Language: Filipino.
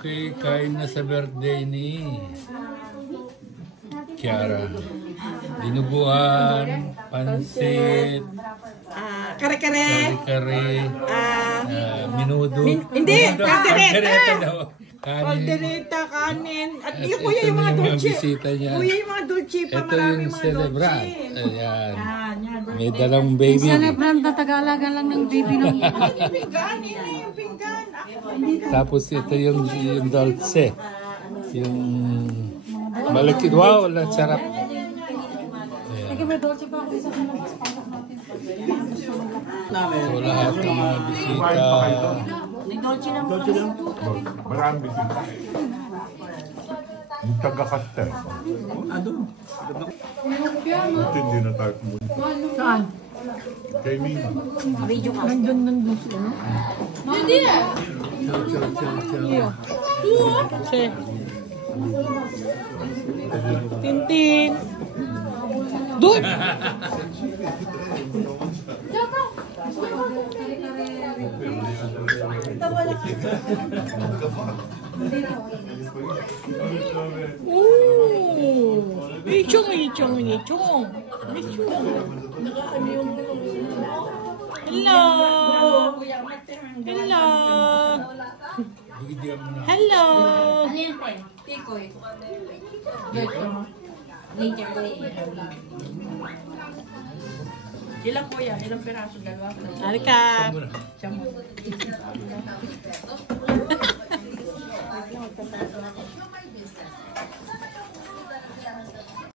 Okay, kain na sa birthday ni Kiara. Dinuguan, pansit, kare-kare, minudo. hindi, kaldereta daw. kaldereta, kanin. At yung kuya yung mga dulce. Kuya yung mga dulce pa, ito maraming yung mga celebrant. dulce. Ayan. May dalang baby. Celebrant na Tagalaga lang ng baby ng Yung pinggan, yung pinggan. Tapos ito yung dulce. Yung malaki. Wow, ang sarap. Lagi may dolce pa ako isa sa labas. So lahat ng mga bisita. Nag-dolce lang po. Maraming bisita. Yung taga-kasta eh. Doon. Hindi na tayo pumunta. Saan? Kay Mima. Nandun siya, no? Hindi ah. Tintin. Doon! Ichong. Hello. Ano yan, te? Tikoy. Later day. Ilang kuya? Ilang piraso? Dalawa? Halika.